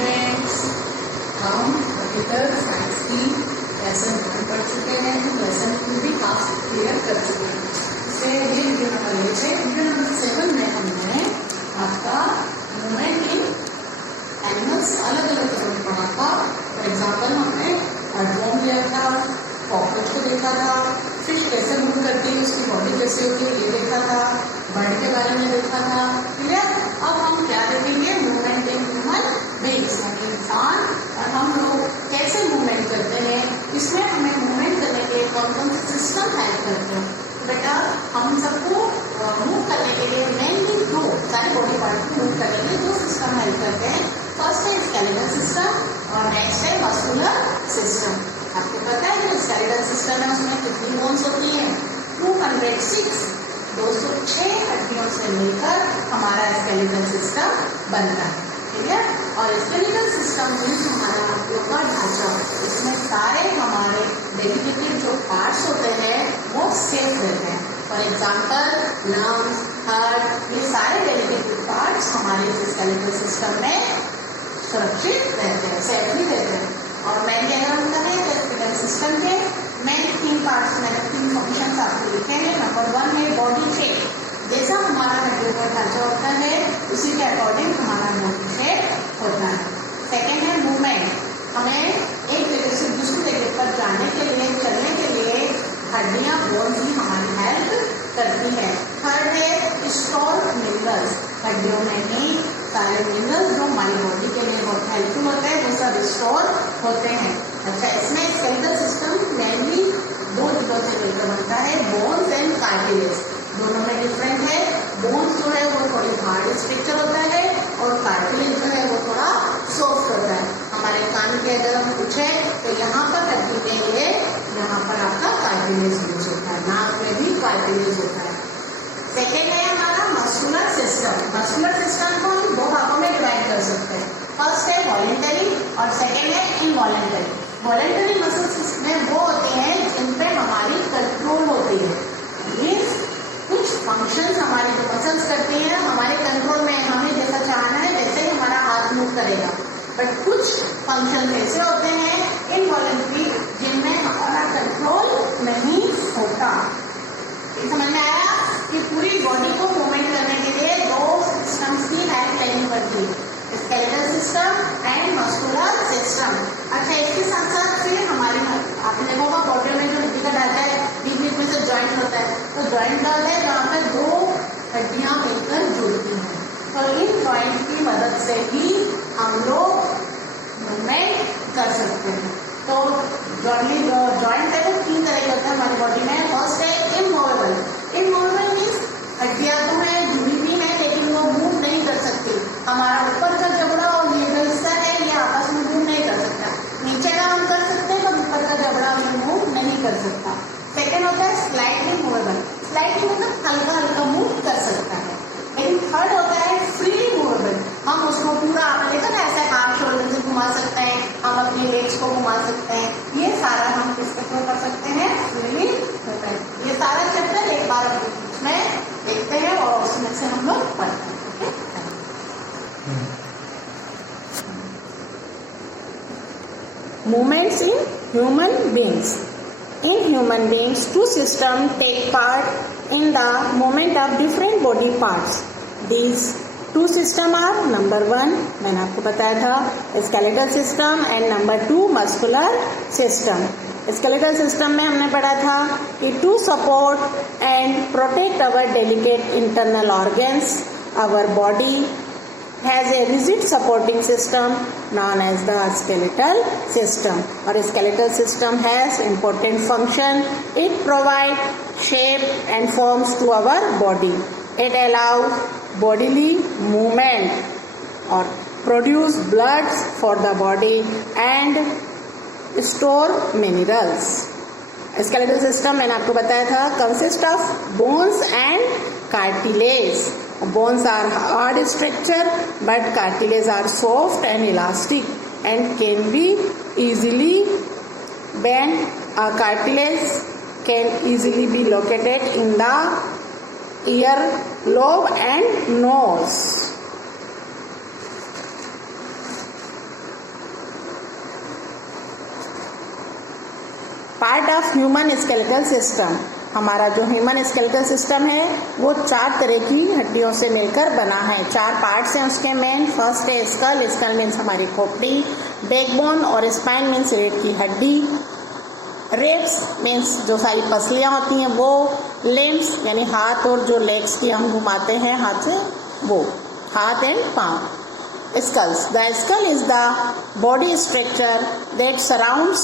Students, हम computer science की lesson 1 पढ़ चुके हैं, लेसन 2 भी काफी क्लियर कर चुके हैं। इससे ये वीडियो नंबर 8 है। वीडियो नंबर 7 में हमने आपका मूवमेंट इन एनिमल्स अलग अलग तरह में पढ़ा था। फॉर एग्जाम्पल हमने ड्रोन लिया था, कॉकरोच को देखा था, फिश कैसे मूव करती है, उसकी बॉडी कैसे होती है ये देखा था, बर्ड के बारे में देखा था। क्लियर? अब हम क्या देखेंगे, मूवमेंट इन ह्यूमन बीइंग्स, यानी इंसान और हम लोग कैसे मूवमेंट करते हैं, इसमें हमें मूवमेंट करने के लिए कौन कौन से सिस्टम हेल्प करते हैं। बेटा हम सबको मूव करने के लिए मेनली 2 सारे बॉडी पार्ट को मूव करने के लिए 2 सिस्टम हेल्प करते हैं। फर्स्ट है स्केलेटल सिस्टम और नेक्स्ट है मस्कुलर सिस्टम। आपको पता है जो स्केलेटल सिस्टम है उसमें कितनी बोन्स होती है? 206 हड्डियों से मिलकर हमारा स्केलेटल सिस्टम बनता है। ठीक है? और स्केलेटल सिस्टम मीन्स हमारा आप लोग का ढांचा, इसमें सारे हमारे डेडिकेटेड जो पार्ट्स होते हैं वो सेफ रहते हैं। फॉर एग्जाम्पल लंग्स, हार्ट, ये सारे डेडिकेटेड पार्ट्स हमारे स्केलेटल सिस्टम में सुरक्षित रहते हैं, सेफली रहते हैं। और मेन डायग्राम करें तो स्केलेटल सिस्टम के मेन 3 पार्ट्स में 3 फंक्शंस आपको लिखे हैं। नंबर 1 है बॉडी शेप, जैसा हमारा हड्डियों का ढांचा होता है उसी के अकॉर्डिंग हमारा बॉडी शेप होता है। सेकेंड है मूवमेंट, हमें एक जगह से दूसरी जगह पर जाने के लिए, चलने के लिए हड्डियां, बोन्स ही हमारी हेल्प करती है। थर्ड है स्टोर मिनरल्स, हड्डियों में ही सारे मिनरल्स जो हमारी बॉडी के लिए बहुत हेल्पफुल होते हैं वो सब स्टोर होते हैं। अच्छा, इसमें स्केलेटल सिस्टम मेनली 2 चीजों से मिलकर बनता है, बोन्स एंड कार्टिलेज। दोनों में डिफरेंट है। बोन्स जो है वो थोड़ी हार्ड स्ट्रक्चर होता है और कार्टिलेज जो है वो थोड़ा सॉफ्ट होता है। हमारे कान के अगर हम पूछे तो यहाँ पर हड्डी के लिए यहाँ पर आपका कार्टिलेज यूज होता है, नाक में भी कार्टिलेज होता है। सेकेंड है हमारा मस्कुलर सिस्टम। मस्कुलर सिस्टम को हम 2 भागों में डिवाइड कर सकते हैं। फर्स्ट है वॉलेंटरी और सेकेंड है इनवॉलेंटरी। वॉलेंटरी मसल्स में वो होती हैं जिन पे हमारी कंट्रोल होती है, मीन्स कुछ फंक्शंस हमारी जो मसल्स करती हैं हमारे कंट्रोल में, हमें जैसा चाहना है वैसे ही हमारा हाथ मूव करेगा। बट कुछ फंक्शंस ऐसे होते हैं इनवॉलेंटरी जिनमें हमारा कंट्रोल नहीं होता। ये समझ में आया कि पूरी बॉडी को मूवमेंट करने के लिए 2 सिस्टम्स की हेल्प लेनी पड़ती है, skeletal system and muscular system. अच्छा, इसके साथ साथ फिर हमारी आपने देखा होगा बॉडी में जो हड्डी का ढांचा है बीच में से जॉइंट होता है, तो जॉइंट है जहाँ पर 2 हड्डियां मिलकर जुड़ती हैं। तो इन जॉइंट की मदद से ही हम लोग मूवमेंट कर सकते हैं। तो जॉइंट है वो 3 तरह के होते हैं हमारी बॉडी में। फर्स्ट है इमूवेबल। इमूवेबल मीन्स हड्डियां तो है, जुड़ी भी है, लेकिन वो मूव नहीं कर सकती। हमारा ऊपर का जबड़ा और ये जो हिस्सा है ये आपस में मूव नहीं कर सकता। नीचे का हम कर सकते हैं पर ऊपर का जबड़ा भी मूव नहीं कर सकता। सेकेंड होता है स्लाइटली मूवेबल। स्लाइटली मतलब हल्का हल्का मूव कर सकता है। लेकिन थर्ड होता है फ्रीली मूवेबल। हम उसको पूरा, आपने देखा ना ऐसे हाथ शोल्डर से घुमा सकते हैं, हम अपनी लेग्स को घुमा सकते हैं। ये सारा हम किसके थ्रू कर सकते हैं? फ्रीली होता है। ये सारा चैप्टर एक बार उसमें देखते हैं और उसमें से हम लोग पढ़ते हैं। Movements in human beings. In human beings, 2 systems take part in the movement of different body parts. These 2 systems are number 1, मैंने आपको बताया था skeletal system and number 2 muscular system. skeletal system में हमने पढ़ा था कि to support and protect our delicate internal organs, our body has a rigid supporting system known as the skeletal system. Or skeletal system has important function. It provides shape and forms to our body. It allows bodily movement or produce blood for the body and store minerals. Skeletal system मैंने आपको बताया था consist of bones and cartilage. Bones are hard structure but cartilage are soft and elastic and can be easily bent. A cartilage can easily be located in the ear lobe and nose. Part of human skeletal system. हमारा जो human skeletal system है वो 4 तरह की हड्डियों से मिलकर बना है। 4 पार्ट्स हैं उसके मेन। फर्स्ट है स्कल, स्कल मीन्स हमारी खोपड़ी। बैकबोन और स्पाइन मीन्स रीढ़ की हड्डी। रिब्स मीन्स जो सारी पसलियाँ होती हैं वो। लिम्स यानी हाथ और जो लेग्स की हम घुमाते हैं हाथ से वो, हाथ एंड पाँव। Skulls, the skull is the body structure that surrounds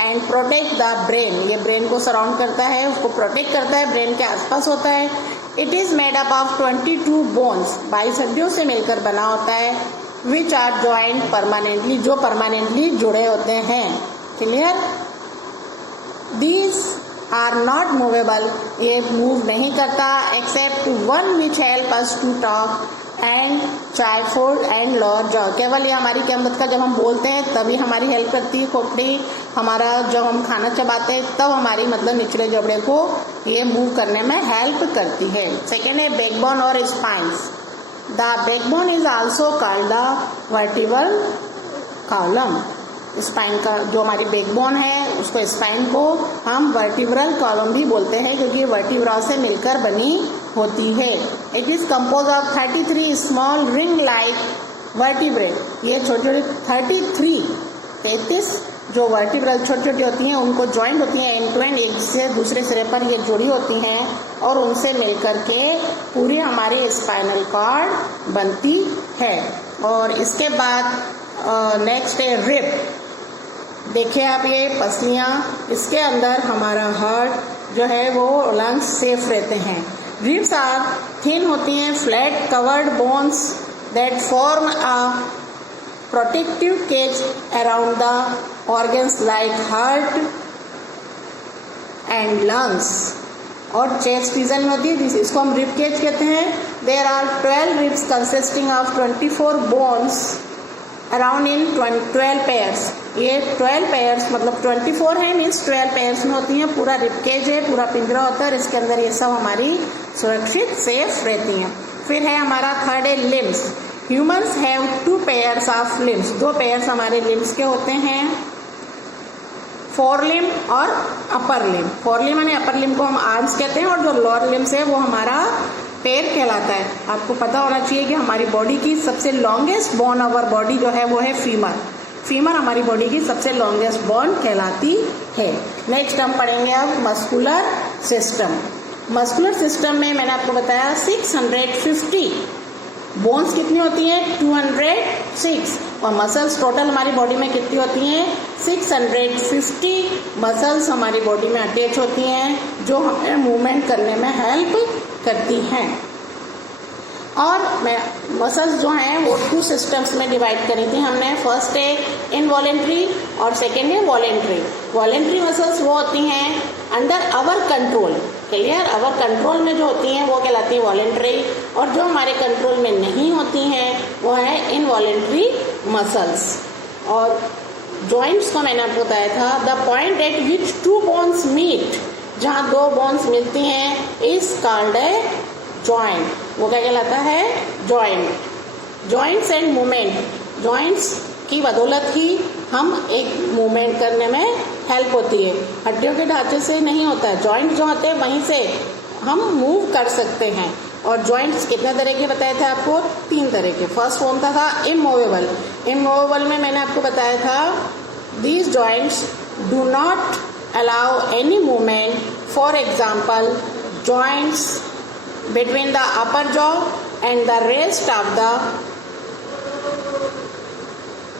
and protect the brain. ये ब्रेन को सराउंड करता है, उसको प्रोटेक्ट करता है, ब्रेन के आसपास होता है। It is made up of 22 bones, 22 हड्डियों से मिलकर बना होता है। विच आर जॉइंट परमानेंटली, जो परमानेंटली जुड़े होते हैं। Clear? These are not movable, ये मूव नहीं करता except one which help us to talk and chew food and lower jaw. केवल ये हमारी क्या मदद का, जब हम बोलते हैं तभी हमारी हेल्प करती है खोपड़ी। हमारा जब हम खाना चबाते हैं तब हमारी मतलब निचले जबड़े को ये मूव करने में हेल्प करती है। सेकेंड है बैकबोन और spines. The backbone is also called the vertebral column. Spine का जो हमारी बैकबोन है उसको, स्पाइन को हम वर्टिब्रल कॉलम भी बोलते हैं क्योंकि वर्टिब्रा से मिलकर बनी होती है। It is compose of 33 small ring like vertebrae. ये छोटे छोटे 33 जो वर्टिब्रल छोटी छोटी होती हैं उनको ज्वाइंट होती हैं एंड टू एंड, एक से दूसरे सिरे पर ये जुड़ी होती हैं और उनसे मिलकर के पूरी हमारी स्पाइनल कॉर्ड बनती है। और इसके बाद नेक्स्ट है रिब। देखिए आप ये पसलियाँ, इसके अंदर हमारा हार्ट जो है वो लंग्स सेफ रहते हैं। रिब्स आर थिन होती हैं, flat covered bones that form a protective cage around the organs like heart and lungs. और चेस्ट रीजन में होती है, इसको हम रिब केज कहते हैं। There are 12 ribs consisting of 24 bones around in 12 pairs. ये 12 पेयर्स मतलब 24 है मीन्स 12 पेयर्स में होती हैं। पूरा रिबकेज है, पूरा पिंजरा होता है और इसके अंदर ये सब हमारी सुरक्षित सेफ रहती हैं। फिर है हमारा थर्ड है limbs. Humans have 2 pairs of limbs. 2 pairs हमारे लिम्स के होते हैं, फोर लिम और अपर लिम। फोर लिम यानी अपर लिम को हम आर्म्स कहते हैं और जो लोअर लिम्स है वो हमारा पैर कहलाता है। आपको पता होना चाहिए कि हमारी बॉडी की सबसे लॉन्गेस्ट बोन अवर बॉडी जो है वो है फीमर। फीमर हमारी बॉडी की सबसे लॉन्गेस्ट बोन कहलाती है। नेक्स्ट हम पढ़ेंगे अब मस्कुलर सिस्टम। मस्कुलर सिस्टम में मैंने आपको बताया 650 बोन्स कितनी होती हैं, 206। और मसल्स टोटल हमारी बॉडी में कितनी होती हैं, 650 मसल्स हमारी बॉडी में अटैच होती हैं जो हमें मूवमेंट करने में हेल्प करती हैं। और मसल्स जो हैं वो 2 सिस्टम्स में डिवाइड करी थी हमने। फर्स्ट है इनवॉलेंट्री और सेकेंड है वॉलेंट्री। वॉलेंट्री मसल्स वो होती हैं under our control. Clear? Our control में जो होती हैं वो कहलाती है वॉलेंट्री, और जो हमारे कंट्रोल में नहीं होती हैं वो है इनवॉलेंट्री मसल्स। और जॉइंट्स को मैंने आपको बताया था, the point at which 2 bones meet, जहाँ 2 बोन्स मिलती हैं इज कॉल्ड ए जॉइंट। वो क्या कहलाता है, joint. Joints and movement, joints की बदौलत ही हम एक मूवमेंट करने में हेल्प होती है। हड्डियों के ढांचे से नहीं होता है, जॉइंट जो होते हैं वहीं से हम मूव कर सकते हैं। और जॉइंट्स कितने तरह के बताए थे आपको, 3 तरह के। फर्स्ट फॉर्म था इमूवेबल। इमूवेबल में मैंने आपको बताया था these joints do not allow any movement. For example, joints between the upper jaw and the rest of the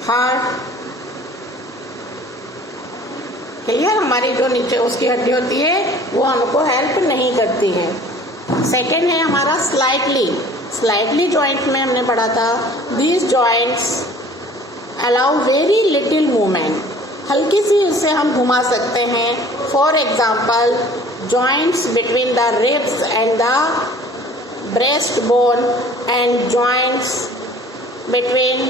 heart. Clear? हमारी जो नीचे उसकी हड्डी होती है वो हमको हेल्प नहीं करती है। सेकेंड है हमारा स्लाइटली जॉइंट में हमने पढ़ा था these joints allow very little movement. हल्की सी उससे हम घुमा सकते हैं। For example, joints between the ribs and the breast bone and joints between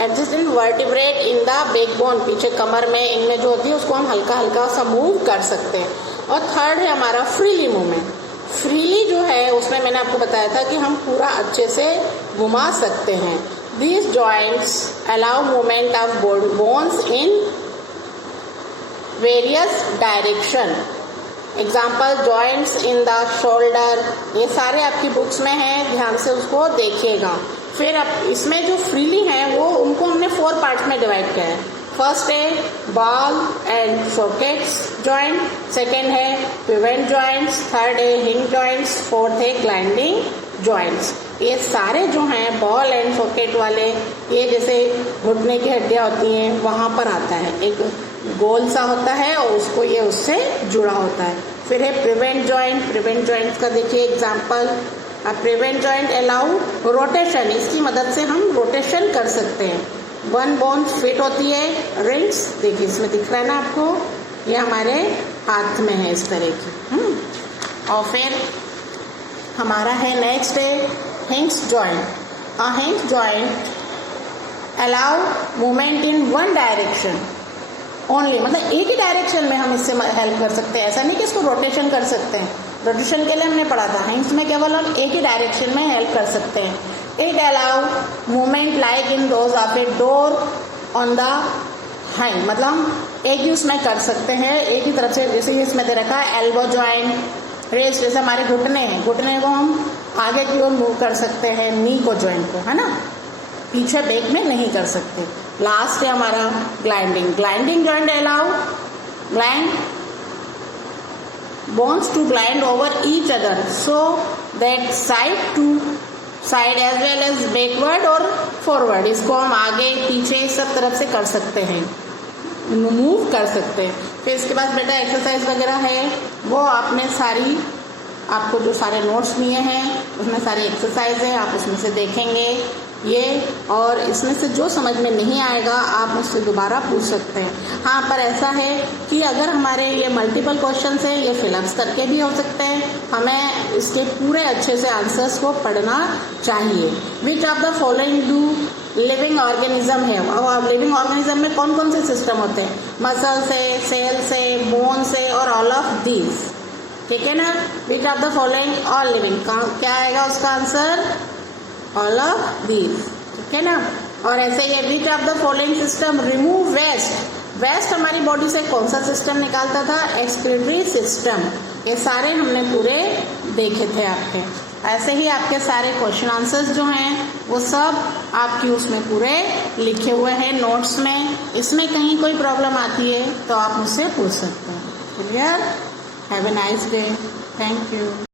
adjacent vertebrate in the back bone, पीछे कमर में, इनमें जो होती है उसको हम हल्का हल्का सा मूव कर सकते हैं। और थर्ड है हमारा फ्रीली मूवमेंट। फ्रीली जो है उसमें मैंने आपको बताया था कि हम पूरा अच्छे से घुमा सकते हैं। These joints allow movement of bones in various direction. Example joints in the shoulder, ये सारे आपकी बुक्स में हैं, ध्यान से उसको देखिएगा। फिर अब इसमें जो फ्रीली हैं वो उनको हमने 4 पार्ट्स में डिवाइड किया है। फर्स्ट है ball and sockets joint, second है पिवेट जॉइंट्स, थर्ड है हिंज जॉइंट्स, फोर्थ है ग्लाइंडिंग जॉइंट्स। ये सारे जो हैं बॉल एंड सॉकेट वाले, ये जैसे घुटने की हड्डियाँ होती हैं वहाँ पर आता है, एक गोल सा होता है और उसको ये उससे जुड़ा होता है। फिर है प्रिवेंट जॉइंट, प्रिवेंट जॉइंट का देखिए example, prevent joint allow rotation, इसकी मदद से हम रोटेशन कर सकते हैं। वन बोन फिट होती है, रिंग्स देखिए इसमें दिख रहा है ना आपको, ये हमारे हाथ में है इस तरह की। और फिर हमारा है नेक्स्ट है hinge joint. A hinge joint allow movement in one direction only, मतलब एक ही डायरेक्शन में हम इससे हेल्प कर सकते हैं, ऐसा नहीं कि इसको रोटेशन कर सकते हैं। रोटेशन के लिए हमने पढ़ा था, हिंज में केवल हम एक ही डायरेक्शन में हेल्प कर सकते हैं। It allow movement like in those of a door on the hand, मतलब हम एक ही उसमें कर सकते हैं, एक ही तरफ से। जैसे इसमें दे रखा है एल्बो जॉइंट, रेस्ट, जैसे हमारे घुटने हैं, घुटने को हम आगे की ओर मूव कर सकते हैं, नी को जॉइंट को, है ना, पीछे बैक में नहीं कर सकते। लास्ट है हमारा gliding, gliding joint allow glide bones to glide over each other so that side to side as well as backward और forward, इसको हम आगे पीछे सब तरफ से कर सकते हैं, मूव कर सकते हैं। फिर इसके बाद बेटा एक्सरसाइज वगैरह है, वो आपने सारी, आपको जो सारे नोट्स लिए हैं उसमें सारी एक्सरसाइज है, आप उसमें से देखेंगे ये, और इसमें से जो समझ में नहीं आएगा आप मुझसे दोबारा पूछ सकते हैं। हाँ, पर ऐसा है कि अगर हमारे ये मल्टीपल क्वेश्चंस हैं, ये फिलअप्स करके भी हो सकते हैं, हमें इसके पूरे अच्छे से आंसर्स को पढ़ना चाहिए। विच of the following do living organism है, अब लिविंग ऑर्गेनिज्म में कौन कौन से सिस्टम होते हैं, मसल से, सेल से, बोन से और ऑल ऑफ दीज, ठीक है ना। विच of the following all living, क्या आएगा उसका आंसर, ऑल ऑफ दीज, ठीक है ना। और ऐसे ही which of the following system remove waste, waste हमारी बॉडी से कौन सा सिस्टम निकालता था, एक्सक्रीटरी सिस्टम। ये सारे हमने पूरे देखे थे आपके। ऐसे ही आपके सारे क्वेश्चन आंसर्स जो हैं वो सब आपकी उसमें पूरे लिखे हुए हैं नोट्स में। इसमें कहीं कोई प्रॉब्लम आती है तो आप मुझसे पूछ सकते हैं। Clear? Have a nice day, thank you.